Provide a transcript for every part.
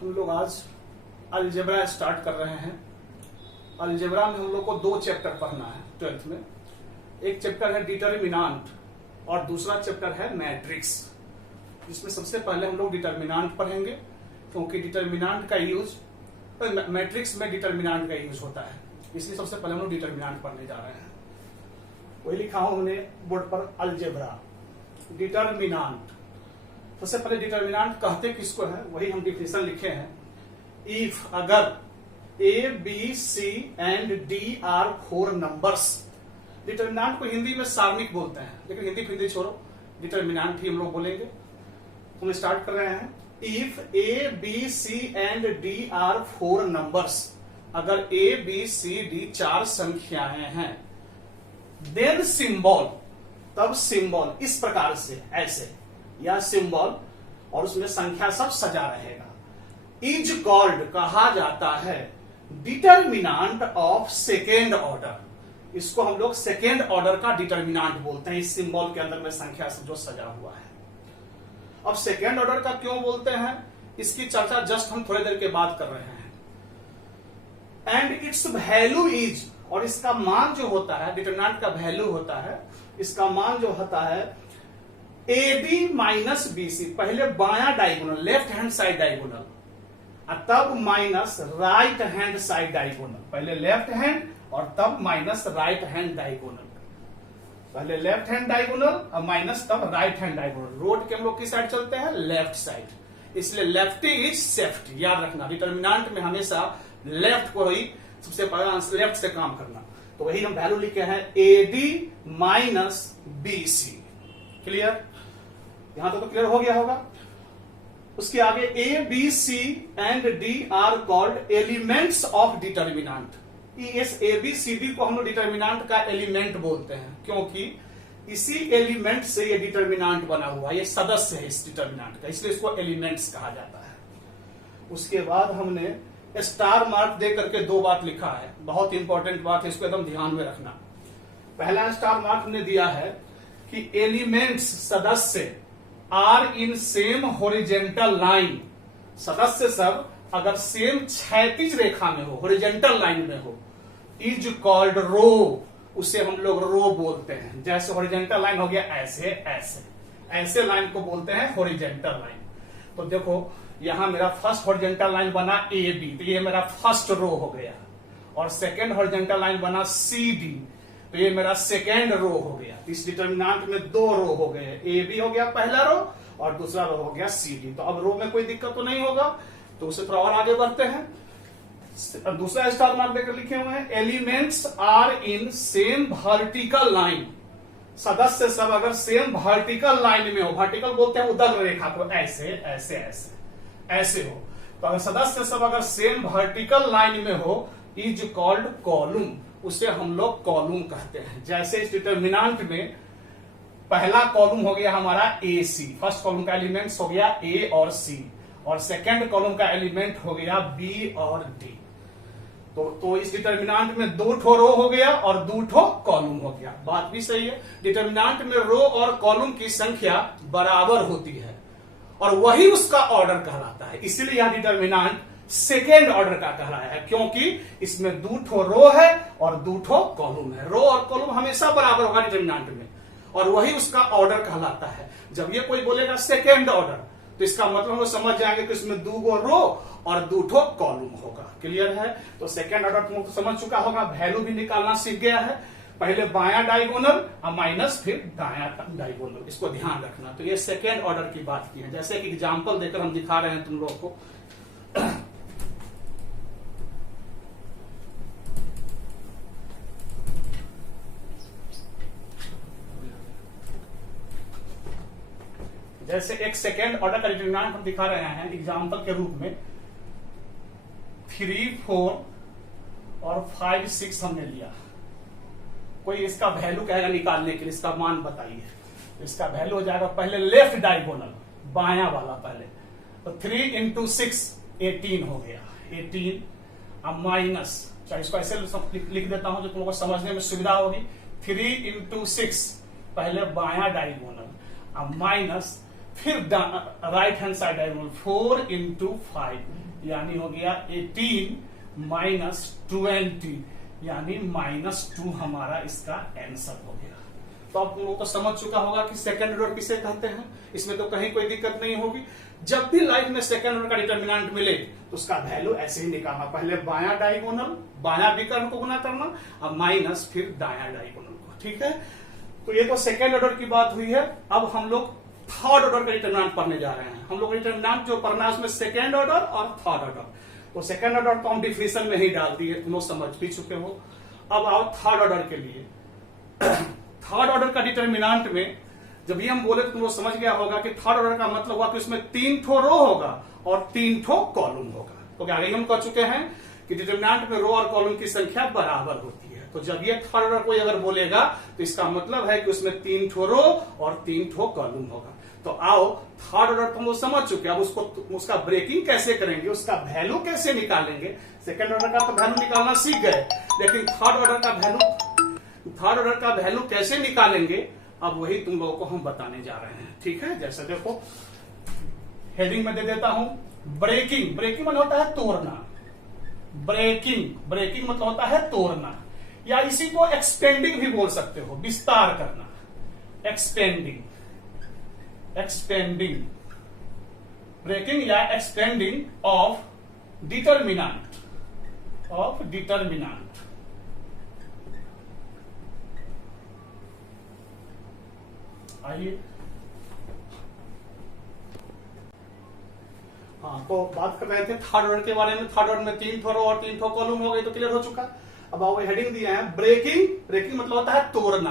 हम लोग आज अलजेब्रा स्टार्ट कर रहे हैं। अलजेब्रा में हम लोग को 2 चैप्टर पढ़ना है 12th में। एक चैप्टर है डिटर्मिनांट और दूसरा चैप्टर है मैट्रिक्स। इसमें सबसे पहले हम लोग डिटर्मिनांट पढ़ेंगे, क्योंकि डिटर्मिनांट का यूज मैट्रिक्स में डिटर्मिनांट का यूज होता है, इसलिए सबसे पहले हम लोग डिटर्मिनांट पढ़ने जा रहे हैं। वही लिखा हूं हमने बोर्ड पर, अलजेब्रा डिटर्मिनांट। सबसे पहले डिटर्मिनांट कहते किसको है, वही हम डिफिनेशन लिखे हैं। इफ अगर A B C and D are 4 numbers, determinant को हिंदी में सारणिक बोलते हैं, लेकिन हिंदी छोड़ो, डिटर्मिनांट ही हम लोग बोलेंगे। हम स्टार्ट कर रहे हैं। If A B C and D are 4 numbers, अगर ए बी सी डी 4 संख्याएं हैं, देन सिंबल, तब सिंबल इस प्रकार से, ऐसे, या सिंबल और उसमें संख्या सब सजा रहेगा, इज कॉल्ड कहा जाता है डिटर्मिनांट ऑफ सेकेंड ऑर्डर। इसको हम लोग सेकेंड ऑर्डर का डिटर्मिनांट बोलते हैं, इस सिंबल के अंदर में संख्या से जो सजा हुआ है। अब सेकेंड ऑर्डर का क्यों बोलते हैं, इसकी चर्चा जस्ट हम थोड़ी देर के बाद कर रहे हैं। एंड इट्स वैल्यू इज, और इसका मान जो होता है, डिटर्मिनांट का वैल्यू होता है, इसका मान जो होता है A B minus B C, पहले बायां diagonal, left hand side diagonal, तब minus right hand side diagonal, पहले लेफ्ट हैंड और तब माइनस राइट हैंड डायगोनल, पहले लेफ्ट हैंड डायगोनल और माइनस तब राइट हैंड डायगोनल। रोड के हम लोग किस साइड चलते हैं, लेफ्ट साइड, इसलिए लेफ्टी इज सेफ्टी, याद रखना। डिटर्मिनांट में हमेशा लेफ्ट को ही सबसे पहले लेफ्ट से काम करना। तो वही हम वैल्यू लिखे हैं A D minus B C. Clear, यहां तो क्लियर हो गया होगा। उसके आगे A B C and D are called elements of determinant. इस ए बी सी डी को हम लोग डिटर्मिनांट का एलिमेंट बोलते हैं, क्योंकि इसी एलिमेंट से ये डिटर्मिनांट बना हुआ है, ये सदस्य है इस डिटर्मिनांट का, इसलिए इसको एलिमेंट्स कहा जाता है। उसके बाद हमने स्टार मार्क दे करके 2 बात लिखा है, बहुत इंपॉर्टेंट बात है, इसको एकदम ध्यान में रखना। पहला स्टार मार्क हमने दिया है कि एलिमेंट्स, सदस्य, are in same horizontal line, सदस्य सब अगर सेम क्षैतिज रेखा में हो, हॉरिजेंटल लाइन में हो, इज कॉल्ड रो, उसे हम लोग रो बोलते हैं। जैसे हॉरिजेंटल लाइन हो गया ऐसे ऐसे, ऐसे लाइन को बोलते हैं हॉरिजेंटल लाइन। तो देखो यहां मेरा फर्स्ट हॉरिजेंटल लाइन बना ए बी, तो ये मेरा फर्स्ट रो हो गया, और सेकेंड हॉरिजेंटल लाइन बना सी डी, तो ये मेरा सेकेंड रो हो गया। इस डिटर्मिनांट में 2 रो हो गए, ए बी हो गया पहला रो और दूसरा रो हो गया सी डी। तो अब रो में कोई दिक्कत तो नहीं होगा, तो उसे थोड़ा और आगे बढ़ते हैं। दूसरा स्टार मार्क देकर लिखे हुए हैं elements are in same vertical line, सदस्य सब अगर सेम वर्टिकल लाइन में हो, वर्टिकल बोलते हैं उदर रेखा को, ऐसे ऐसे ऐसे ऐसे हो, तो अगर सदस्य सब अगर सेम वर्टिकल लाइन में हो, इज कॉल्ड कॉलम, उसे हम लोग कॉलम कहते हैं। जैसे इस डिटर्मिनांट में पहला कॉलम हो गया हमारा ए सी, फर्स्ट कॉलम का एलिमेंट्स हो गया ए और सी, और सेकेंड कॉलम का एलिमेंट हो गया बी और डी। तो इस डिटर्मिनांट में 2 ठो रो हो गया और 2 ठो कॉलम हो गया। बात भी सही है, डिटर्मिनांट में रो और कॉलम की संख्या बराबर होती है और वही उसका ऑर्डर कहलाता है, इसीलिए यह डिटर्मिनांट सेकेंड ऑर्डर का कहलाया है, क्योंकि इसमें 2 ठो रो है और 2 ठो कॉलम है। रो और कॉलम हमेशा बराबर होगा डिटर्मिनांट में, और वही उसका ऑर्डर कहलाता है। जब ये कोई बोलेगा सेकेंड ऑर्डर, तो इसका मतलब हम लोग समझ जाएंगे कि इसमें 2 रो और 2 ठो कॉलम होगा। क्लियर है, तो सेकेंड ऑर्डर तुम तो समझ चुका होगा, वैल्यू भी निकालना सीख गया है, पहले बायां डायगोनल और माइनस फिर दायां डायगोनल, इसको ध्यान रखना। तो ये सेकेंड ऑर्डर की बात की है, जैसे कि एग्जांपल देकर हम दिखा रहे हैं तुम लोगों को। जैसे एक सेकेंड ऑर्डर का डिटर्मिनांट हम दिखा रहे हैं एग्जांपल के रूप में, 3, 4 और 5, 6 हमने लिया। कोई इसका वैल्यू कहेगा निकालने के लिए, इसका मान बताइए। इसका वैल्यू हो जाएगा पहले लेफ्ट डायगोनल, बायां वाला पहले, तो 3 इंटू 6 18 हो गया, 18, अब माइनस, चाहे इसको ऐसे लिख देता हूं जो तुम लोगों को समझने में सुविधा होगी। 3 इंटू 6 पहले बायां डायगोनल, अब माइनस, फिर right hand side diagonal 4 into 5, यानी हो गया 18 माइनस 20 यानी -2 हमारा इसका आंसर हो गया। तो आप लोगों को समझ चुका होगा कि सेकंड ऑर्डर किसे कहते हैं, इसमें तो कहीं कोई दिक्कत नहीं होगी। जब भी लाइफ में सेकंड ऑर्डर का डिटर्मिनेंट मिले तो उसका वैल्यू ऐसे ही निकालना, पहले बायां डायगोनल बायां विकर्ण को गुना करना और माइनस फिर दायां डायगोनल को, ठीक है। तो ये तो सेकंड ऑर्डर की बात हुई है। अब हम लोग थर्ड ऑर्डर का डिटर्मिनेंट पढ़ने जा रहे हैं। हम लोग डिटर्मिनेंट जो पढ़ना है उसमें सेकंड ऑर्डर और थर्ड ऑर्डर। तो सेकंड ऑर्डर तो हम डिफिनेशन में ही डाल दिए, तुम लोग समझ भी चुके हो। अब आओ थर्ड ऑर्डर के लिए। थर्ड ऑर्डर का डिटर्मिनेंट में जब ये हम बोले तो तुम लोग समझ गया होगा कि थर्ड ऑर्डर का मतलब हुआ कि उसमें 3 ठो रो होगा और 3 ठो कॉलम होगा। तो आगे हम कह चुके हैं कि डिटर्मिनेंट में रो और कॉलम की संख्या बराबर होती है। तो जब ये थर्ड ऑर्डर कोई अगर बोलेगा तो इसका मतलब है कि उसमें 3 ठो रो और 3 ठो कॉलम होगा। तो आओ थर्ड ऑर्डर तुम लोग समझ चुके, अब उसका ब्रेकिंग कैसे करेंगे, उसका वैल्यू कैसे निकालेंगे। सेकंड ऑर्डर का तो वैल्यू निकालना सीख गए, लेकिन थर्ड ऑर्डर का वैल्यू कैसे निकालेंगे अब वही तुम लोगों को हम बताने जा रहे हैं, ठीक है। जैसे देखो हेडिंग में दे देता हूं ब्रेकिंग। ब्रेकिंग मतलब होता है तोड़ना, ब्रेकिंग मतलब होता है तोड़ना, या इसी को एक्सपेंडिंग भी बोल सकते हो, विस्तार करना। एक्सपेंडिंग ब्रेकिंग या एक्सपेंडिंग ऑफ डिटर्मिनेंट आइए। हाँ, तो बात कर रहे थे थर्ड ऑर्डर के बारे में। थर्ड ऑर्डर में 3 ठो रो और 3 ठो कॉलम हो गए, तो क्लियर हो चुका। अब आओ हेडिंग दिए हैं ब्रेकिंग मतलब होता है तोड़ना,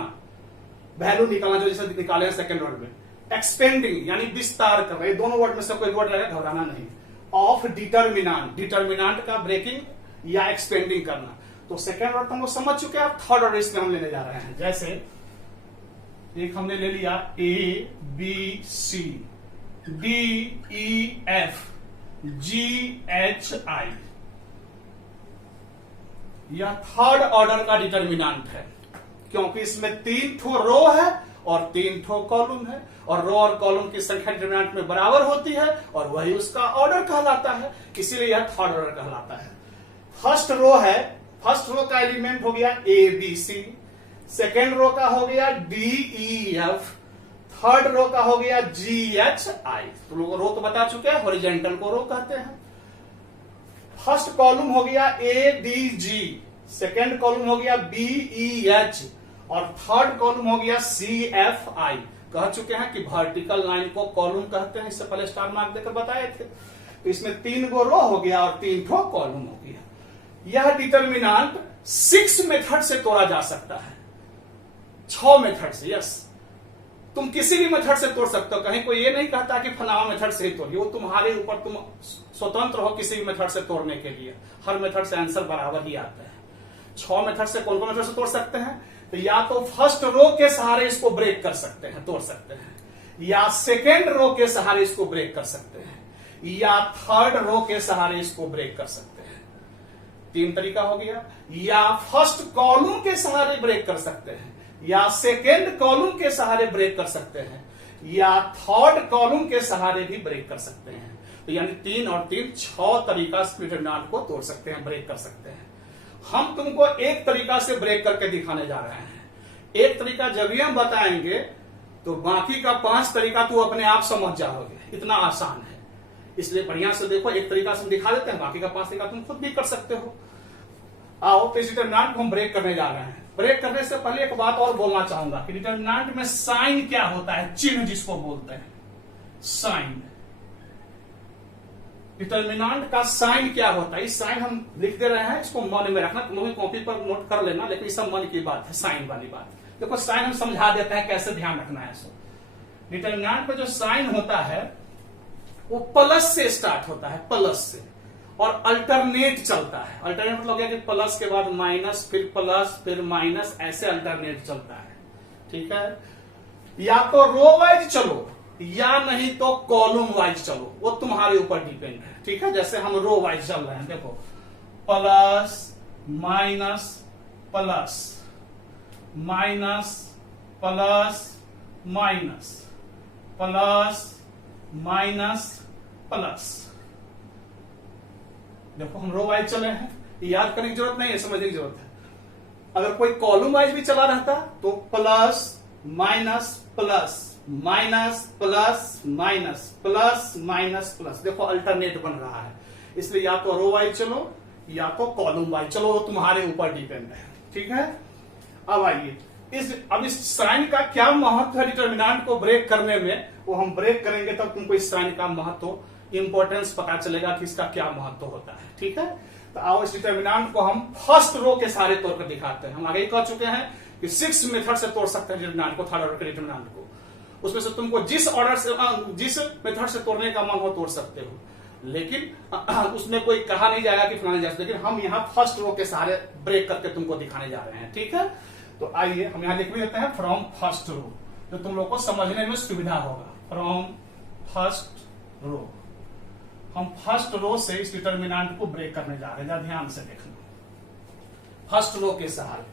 वैल्यू निकालना, जो जैसे निकाले हैं सेकंड ऑर्डर में। एक्सपेंडिंग यानी विस्तार कर रहे, दोनों वर्ड में से कोई वर्ड रहेगा, घबराना नहीं। ऑफ डिटर्मिनेंट का ब्रेकिंग या एक्सपेंडिंग करना। तो सेकंड ऑर्डर हम लोग समझ चुके हैं, थर्ड ऑर्डर इसमें हम लेने जा रहे हैं। जैसे एक हमने ले लिया ABC DEF GHI, यह थर्ड ऑर्डर का डिटर्मिनेंट है, क्योंकि इसमें 3 ठो रो है और 3 ठो कॉलम है, और रो और कॉलम की संख्या डिटर्मिनेंट में बराबर होती है और वही उसका ऑर्डर कहलाता है, इसीलिए यह थर्ड ऑर्डर कहलाता है। फर्स्ट रो है, फर्स्ट रो का एलिमेंट हो गया ABC, सेकेंड रो का हो गया DEF, थर्ड रो का हो गया GHI। तो लोग रो तो बता चुके हैं, हॉरिजॉन्टल को रो कहते हैं। फर्स्ट कॉलम हो गया ADG, सेकेंड कॉलम हो गया BEH और थर्ड कॉलम हो गया CFI। कह चुके हैं कि वर्टिकल लाइन को कॉलम कहते हैं, इससे पहले स्टार मार्क देकर बताए थे। तो इसमें 3 गो रो हो गया और 3 ठो कॉलम हो गया। यह डिटर्मिनेंट 6 मेथड से तोड़ा जा सकता है, 6 मेथड से। यस, तुम किसी भी मेथड से तोड़ सकते हो, कहीं कोई ये नहीं कहता कि फलाना मेथड से ही तोड़िए, वो तुम्हारे ऊपर, तुम स्वतंत्र हो किसी भी मेथड से तोड़ने के लिए। हर मेथड से आंसर बराबर ही आता है। 6 मेथड से कौन कौन मेथड से तोड़ सकते हैं? तो या तो फर्स्ट रो के सहारे इसको ब्रेक कर सकते हैं, तोड़ सकते हैं, या सेकेंड रो के सहारे इसको ब्रेक कर सकते हैं, या थर्ड रो के सहारे इसको ब्रेक कर सकते हैं। 3 तरीका हो गया। या फर्स्ट कॉलम के सहारे ब्रेक कर सकते हैं, या सेकेंड कॉलम के सहारे ब्रेक कर सकते हैं, या थर्ड कॉलम के सहारे भी ब्रेक कर सकते हैं। तो यानी 3 और 3 6 तरीका से डिटर्मिनेंट को तोड़ सकते हैं, ब्रेक कर सकते हैं। हम तुमको एक तरीका से ब्रेक करके दिखाने जा रहे हैं। एक तरीका जब भी हम बताएंगे तो बाकी का 5 तरीका तू अपने आप समझ जाओगे, इतना आसान है। इसलिए बढ़िया से देखो, एक तरीका से हम दिखा देते हैं, बाकी का 5 तरीका तुम खुद भी कर सकते हो। आओ, तो इस डिटर्मिनेंट को हम ब्रेक करने जा रहे हैं। ब्रेक करने से पहले एक बात और बोलना चाहूंगा कि डिटर्मिनेंट में साइन क्या होता है, चिन्ह जिसको बोलते हैं, साइन। डिटर्मिनेंट का साइन क्या होता है, इस साइन हम लिख दे रहे हैं, इसको मन में रखना, तुम लोग कॉपी पर नोट कर लेना, लेकिन सब मन की बात है, साइन वाली बात। देखो साइन हम समझा देते हैं कैसे ध्यान रखना है। सो डिटर्मिनेंट में जो साइन होता है वो प्लस से स्टार्ट होता है, प्लस से, और अल्टरनेट चलता है। अल्टरनेट मतलब क्या कि प्लस के बाद माइनस, फिर प्लस, फिर माइनस, ऐसे अल्टरनेट चलता है, ठीक है। या तो रो वाइज चलो या नहीं तो कॉलम वाइज चलो, वो तुम्हारे ऊपर डिपेंड है, ठीक है। जैसे हम रो वाइज चल रहे हैं, देखो plus minus plus minus plus minus plus minus plus, देखो हम रो वाइज चले हैं, याद करने की जरूरत नहीं है, समझने की जरूरत है। अगर कोई कॉलम वाइज भी चला रहता तो plus minus plus minus plus minus plus minus plus, देखो अल्टरनेट बन रहा है। इसलिए या तो रो वाइज चलो या तो कॉलम वाइज चलो, वो तुम्हारे ऊपर डिपेंड है। ठीक है, अब आइए अब इस साइन का क्या महत्व है डिटर्मिनेंट को ब्रेक करने में, वो हम ब्रेक करेंगे तब तुमको इस साइन का महत्व इंपॉर्टेंस पता चलेगा कि इसका क्या महत्व होता है। ठीक है, तो आओ इस डिटर्मिनेंट को हम फर्स्ट रो के सारे तौर पर दिखाते हैं। हम आगे ही कह चुके हैं कि 6 मेथड से तोड़ सकते हैं डिटर्मिनेंट को, थर्ड ऑर्डर के डिटर्मिनेंट को। उसमें से तुमको जिस ऑर्डर से जिस मेथड से तोड़ने का मन हो तोड़ सकते हो, लेकिन उसमें कोई कहा नहीं जाएगा कि फलाने जैसे, लेकिन हम यहाँ फर्स्ट रो के सारे ब्रेक करके तुमको दिखाने जा रहे हैं। ठीक है, तो आइए हम यहाँ लिख भी देते हैं फ्रॉम फर्स्ट रो, जो तुम लोग को समझने में सुविधा होगा। फ्रॉम फर्स्ट रो, हम फर्स्ट रो से इस डिटर्मिनेंट को ब्रेक करने जा रहे हैं, ध्यान से देखना। फर्स्ट रो के सहारे,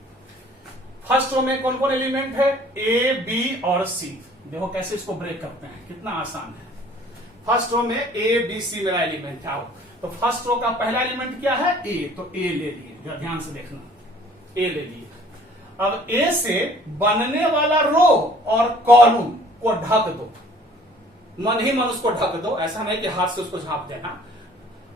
फर्स्ट रो में कौन कौन एलिमेंट है, ए बी और सी। देखो कैसे इसको ब्रेक करते हैं, कितना आसान है। फर्स्ट रो में ए बी सी मेरा एलिमेंट है। तो फर्स्ट रो का पहला एलिमेंट क्या है, ए, तो ए ले लिए, ध्यान से देखना, ए ले लिए। अब ए से बनने वाला रो और कॉलम को ढक दो, मन ही मन उसको ढक दो, ऐसा नहीं कि हाथ से उसको झांप देना,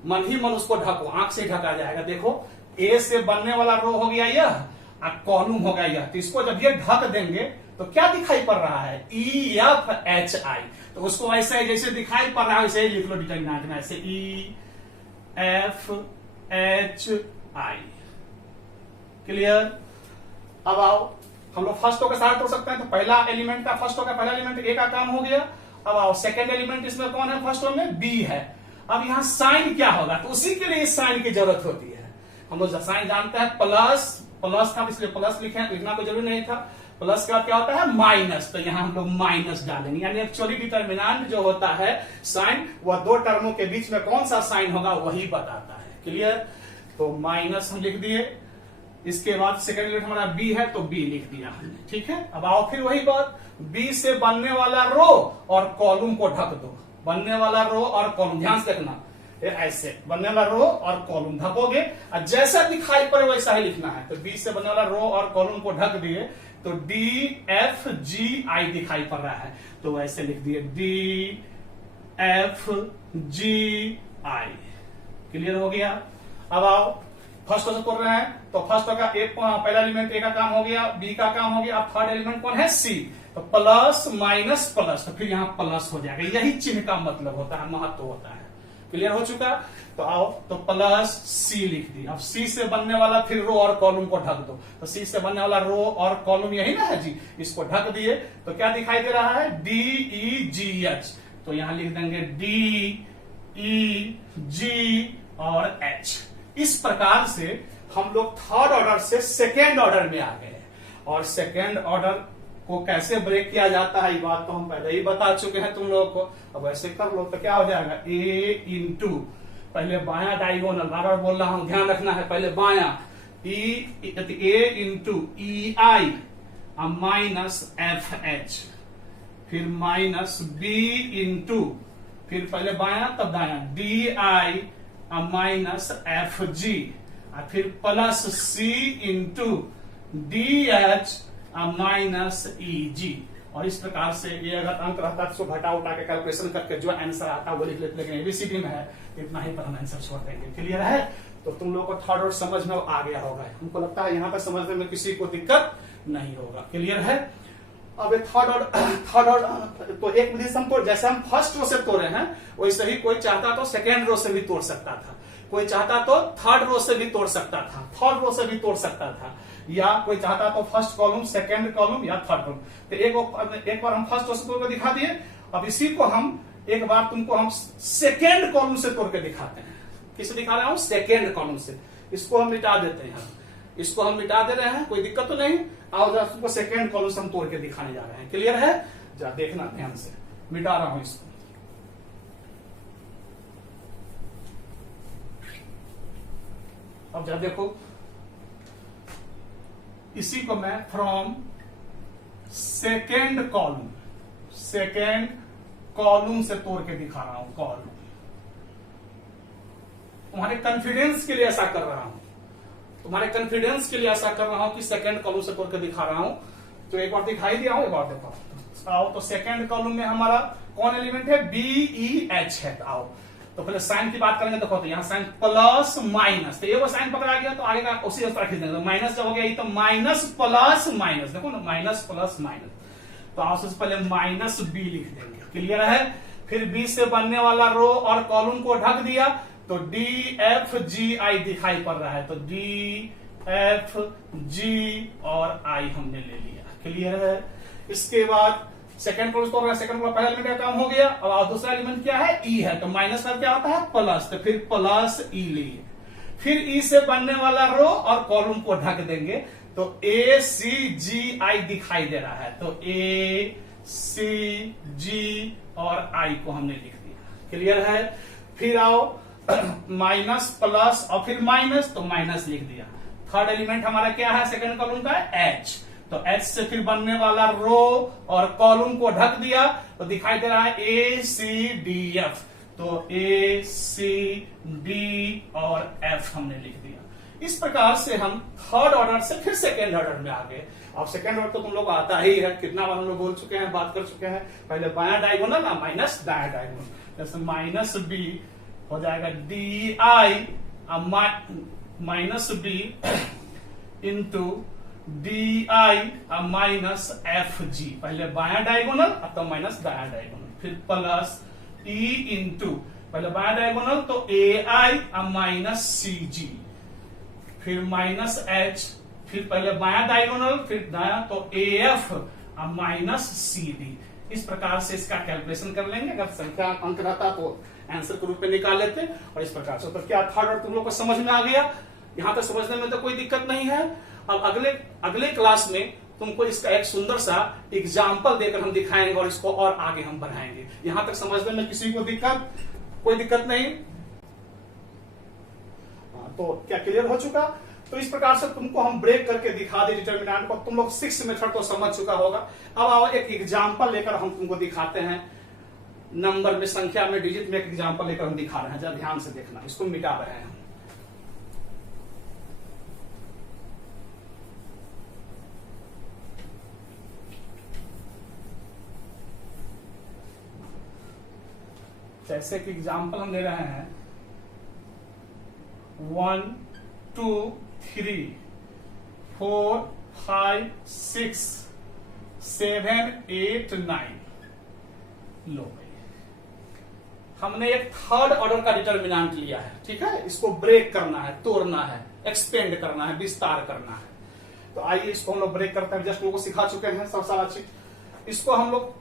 मन ही मन उसको ढको, आंख से ढका जाएगा। देखो ए से बनने वाला रो हो गया यह और कॉलम हो गया यह, तो इसको जब ये ढक देंगे तो क्या दिखाई पड़ रहा है, ई एफ एच आई। तो उसको ऐसे जैसे दिखाई पड़ रहा है वैसे ही लिख लो डिटर्मिनेंट में, ऐसे E F H I. Clear, अब आओ हम लोग फर्स्ट रो के साथ तोड़ सकते हैं। तो पहला एलिमेंट का, फर्स्ट रो का पहला एलिमेंट ए का काम हो गया। अब आओ सेकंड एलिमेंट इसमें कौन है, फर्स्ट रो में बी है। अब यहाँ साइन क्या होगा, तो उसी के लिए साइन की जरूरत होती है। हम लोग साइन जानते हैं, प्लस प्लस था इसलिए प्लस लिखना कोई जरूरी नहीं था। प्लस के बाद क्या होता है, माइनस, तो यहाँ हम लोग माइनस डालेंगे। यानी एक्चुअली डिटर्मिनेंट जो होता है साइन, वह दो टर्मों के बीच में कौन सा साइन होगा वही बताता है। क्लियर, तो माइनस हम लिख दिए। इसके बाद सेकंड एलिमेंट हमारा बी है तो बी लिख दिया हमने। ठीक है, अब आओ फिर वही बात, बी से बनने वाला रो और कॉलम को ढक दो। बनने वाला रो और कॉलम, ध्यान से देखना, ऐसे बनने वाला रो और कॉलम ढकोगे और जैसा दिखाई पड़े वैसा ही लिखना है। तो बी से बनने वाला रो और कॉलम को ढक दिए तो डी एफ जी आई दिखाई पड़ रहा है, तो वैसे लिख दिए डी एफ जी आई। क्लियर हो गया। अब आओ फर्स्ट से तोड़ रहे हैं, तो फर्स्ट का एक पहला एलिमेंट ए का काम हो गया, बी का काम हो गया। अब थर्ड एलिमेंट कौन है, सी। तो प्लस माइनस प्लस, तो फिर यहाँ प्लस हो जाएगा, यही चिन्ह का मतलब होता है, महत्व होता है। क्लियर हो चुका। तो आओ तो प्लस सी लिख दी। अब सी से बनने वाला फिर रो और कॉलम को ढक दो, तो सी से बनने वाला रो और कॉलम यही ना है जी, इसको ढक दिए तो क्या दिखाई दे रहा है, डी ई जी एच। तो यहां लिख देंगे डी ई जी और एच। इस प्रकार से हम लोग थर्ड ऑर्डर से सेकेंड ऑर्डर में आ गए। और सेकेंड ऑर्डर को कैसे ब्रेक किया जाता है ये बात तो हम पहले ही बता चुके हैं तुम लोगों को। अब ऐसे कर लो तो क्या हो जाएगा, ए इंटू, पहले बाया डायगोनल, बार बार बोल रहा हूं ध्यान रखना है, पहले बाया ए इंटू ई आई माइनस एफ एच, फिर माइनस बी इंटू, फिर पहले बाया तब दाया D I minus F G, फिर प्लस सी इंटू डी एच माइनस ई जी। और इस प्रकार से ये अगर अंक रहता है तो घटा उठा के कैलकुलेशन करके जो आंसर आता है वो लिख लेते, लेकिन एबीसीडी में है इतना ही पर हम आंसर छोड़ देंगे। क्लियर है, तो तुम लोग को थर्ड ऑर्डर समझ में आ गया होगा। हमको लगता है यहाँ पर समझने में किसी को दिक्कत नहीं होगा। क्लियर है। अब थर्ड ऑर्डर तो एक विधि से हम तोड़, जैसे हम फर्स्ट रो से तोड़े हैं वैसे ही कोई चाहता तो सेकेंड रो से भी तोड़ सकता था, कोई चाहता तो थर्ड रो से भी तोड़ सकता था, फोर्थ रो से भी तोड़ सकता था, या कोई चाहता तो फर्स्ट कॉलम, सेकेंड कॉलम या थर्ड कॉलम। तो एक बार हम फर्स्ट रो से तोड़ के दिखा दिए। अब इसी को हम एक बार तुमको हम सेकेंड कॉलम से तोड़ के दिखाते हैं। किसे दिखा रहा हूं, सेकेंड कॉलम से। इसको हम मिटा देते हैं, इसको हम मिटा दे रहे हैं, कोई दिक्कत तो नहीं। आओ जरा तुमको सेकेंड कॉलम से हम तोड़ के दिखाने जा रहे हैं। क्लियर है, जा देखना ध्यान से, मिटा रहा हूं इसको। अब जरा देखो, इसी को मैं फ्रॉम सेकेंड कॉलम से तोड़ के दिखा रहा हूं। कॉलम तुम्हारे कॉन्फिडेंस के लिए ऐसा कर रहा हूं, तुम्हारे कॉन्फिडेंस के लिए ऐसा कर रहा हूं कि सेकंड कॉलम से तोड़ के दिखा रहा हूं। तो एक बार दिखाई दिया हूं, एक बार देखो आओ। तो सेकंड कॉलम में हमारा कौन एलिमेंट है? BEH है। आओ तो पहले साइन की बात करेंगे। देखो तो यहाँ साइन प्लस माइनस, तो ये वो साइन पकड़ा गया तो आगे का उसी तरह खींच देंगे। तो माइनस जब हो गया तो माइनस प्लस माइनस, देखो ना माइनस प्लस माइनस। तो आप सबसे पहले माइनस बी लिख देंगे, क्लियर है। फिर बी से बनने वाला रो और कॉलम को ढक दिया तो DFGI दिखाई पड़ रहा है। तो DFG और I हमने ले लिया, क्लियर है। इसके बाद सेकंड कॉलम तो सेकंड कॉलम पहला एलिमेंट का काम हो गया। अब दूसरा एलिमेंट क्या है? E है। तो माइनस का क्या होता है? प्लस। तो फिर प्लस E लिए, फिर E से बनने वाला रो और कॉलम को ढक देंगे तो ACGI दिखाई दे रहा है। तो ACG और I को हमने लिख दिया, क्लियर है। फिर आओ माइनस प्लस और फिर माइनस, तो माइनस लिख दिया। थर्ड एलिमेंट हमारा क्या है सेकंड कॉलम का? H। तो H से फिर बनने वाला रो और कॉलम को ढक दिया तो दिखाई दे रहा है ACDF। तो ACD और F हमने लिख दिया। इस प्रकार से हम थर्ड ऑर्डर से फिर सेकेंड ऑर्डर में आ गए। अब सेकेंड ऑर्डर तो तुम लोग आता ही है, कितना बार हम लोग बोल चुके हैं, बात कर चुके हैं। पहले बायां डायगोनल ना माइनस दायां डायगोनल। जैसे माइनस बी हो जाएगा DI minus B into DI minus FG। पहले बायां डायगोनल अब तो माइनस दायां डायगोनल, फिर प्लस E इंटू पहले बायां डायगोनल तो AI माइनस CG, फिर माइनस H, फिर पहले बायां डायगोनल फिर दायां तो AF माइनस CD। इस प्रकार से इसका कैलकुलेशन कर लेंगे। अगर संख्या अंक रहता तो आंसर के रूप में निकाल लेते। और इस प्रकार से तो क्या थर्ड और तुम लोग को समझ में आ गया? यहां तक समझने में तो कोई दिक्कत नहीं है। अब अगले क्लास में तुमको इसका एक सुंदर सा एग्जाम्पल देकर हम दिखाएंगे और इसको और आगे हम बढ़ाएंगे। यहां तक समझने में किसी को कोई दिक्कत नहीं? तो क्या क्लियर हो चुका? तो इस प्रकार से तुमको हम ब्रेक करके दिखा दे डिटर्मिनेंट को। तुम लोग 6 मेथड तो समझ चुका होगा। अब आओ एक एग्जाम्पल लेकर हम तुमको दिखाते हैं। नंबर में, संख्या में, डिजिट में एक एग्जाम्पल लेकर हम दिखा रहे हैं। जरा ध्यान से देखना, इसको मिटा रहे हैं। जैसे कि एग्जाम्पल हम ले रहे हैं 1 2 3 4 5 6 7 8 9। लो भाई, हमने एक थर्ड ऑर्डर का डिटर्मिनेंट लिया है, ठीक है। इसको ब्रेक करना है, तोड़ना है, एक्सपेंड करना है, विस्तार करना है। तो आइए इसको हम लोग ब्रेक करते हैं। जस्ट लोगों को सिखा चुके हैं सब सारा चीज। इसको हम लोग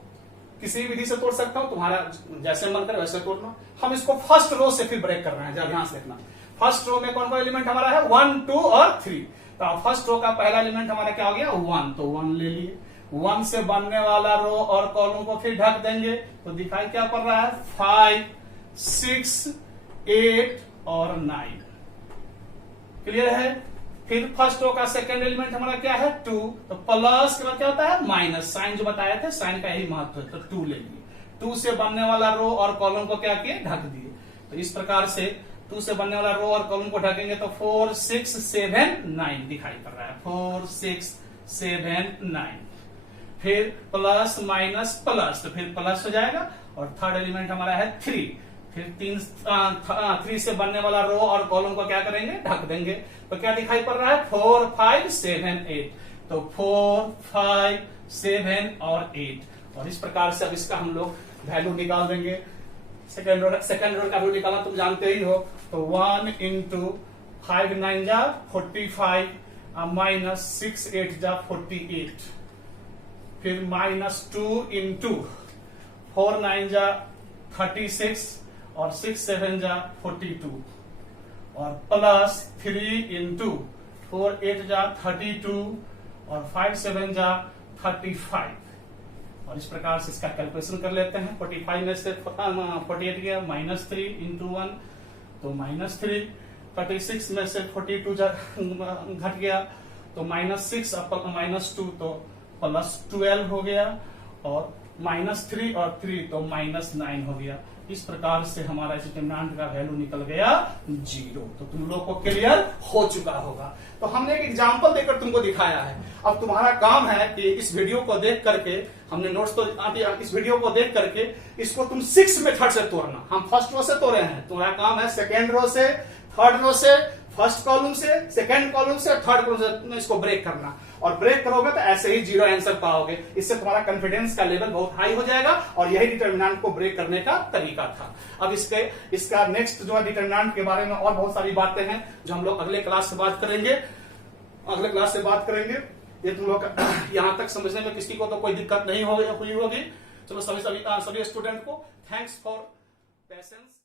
किसी विधि से तोड़ सकता हूं, तुम्हारा जैसे मन करे वैसे तोड़ना। हम इसको फर्स्ट रो से फिर ब्रेक कर रहे हैं, जरा ध्यान से देखना। फर्स्ट रो में कौन कौन एलिमेंट हमारा है? 1 2 और 3। तो फर्स्ट रो का पहला एलिमेंट हमारा क्या हो गया? 1। तो 1 ले लिए। 1 से बनने वाला रो और कॉलम को फिर ढक देंगे तो दिखाई क्या पड़ रहा है? 5 6 8 और 9, क्लियर है। फिर फर्स्ट रो का सेकंड एलिमेंट हमारा क्या है? 2। तो प्लस के बाद क्या होता है? माइनस। साइन जो बताए थे, साइन का यही महत्व है। तो 2 ले लिए। 2 से बनने वाला रो और कॉलम को क्या किए? ढक दिए। तो इस प्रकार से 2 से बनने वाला रो और कॉलम को ढकेंगे तो 4 6 7 9 दिखाई पड़ रहा है। 4 6 7 9। फिर प्लस माइनस प्लस, तो फिर प्लस हो जाएगा। और थर्ड एलिमेंट हमारा है 3। फिर 3 से बनने वाला रो और कॉलम को क्या करेंगे? ढक देंगे। तो क्या दिखाई पड़ रहा है? 4 5 7 8। तो 4 5 7 और 8। और इस प्रकार से अब इसका हम लोग वैल्यू निकाल देंगे। सेकंड ऑर्डर का वैल्यू निकालना तुम जानते ही हो। तो 1 इंटू 5 9 जा 45 माइनस 6 8 जा 48। फिर माइनस 2 इंटू 4 9 जा 36 और 6 7 जा 42 और प्लस 3 इंटू 4 8 जा 32 और 5 7 जा 35। और इस प्रकार से इसका कैलकुलेशन कर लेते हैं। 45 में से 48 गया, माइनस 3 इंटू 1 तो माइनस 3। 36 में से 42 घट गया तो माइनस 6 माइनस 2 तो प्लस 12 हो गया। और माइनस 3 और 3 तो माइनस 9 हो गया। इस प्रकार से हमारा इस डिटरमिनेंट का वैल्यू निकल गया 0। तो तुम लोग को क्लियर हो चुका होगा। तो हमने एक एग्जांपल देकर तुमको दिखाया है। अब तुम्हारा काम है कि इस वीडियो को देख करके, हमने नोट्स तो इस वीडियो को देख करके इसको तुम 6 मेथड से तोड़ना। हम फर्स्ट रो से तोड़े हैं, तुम्हारा काम है सेकेंड रो से, थर्ड रो से, फर्स्ट कॉलम से, सेकंड कॉलम से, थर्ड कॉलम से इसको ब्रेक करना। और ब्रेक करोगे तो ऐसे ही 0 आंसर पाओगे। इससे तुम्हारा कॉन्फिडेंस का लेवल बहुत हाई हो जाएगा और यही डिटरमिनेंट को ब्रेक करने का तरीका था। अब इसका नेक्स्ट जो है डिटरमिनेंट के बारे में और बहुत सारी बातें हैं जो हम लोग अगले क्लास से बात करेंगे। ये तुम लोग यहां तक समझने में किसी को तो कोई दिक्कत नहीं हुई होगी। चलो सभी स्टूडेंट को थैंक्स फॉर पेशेंस।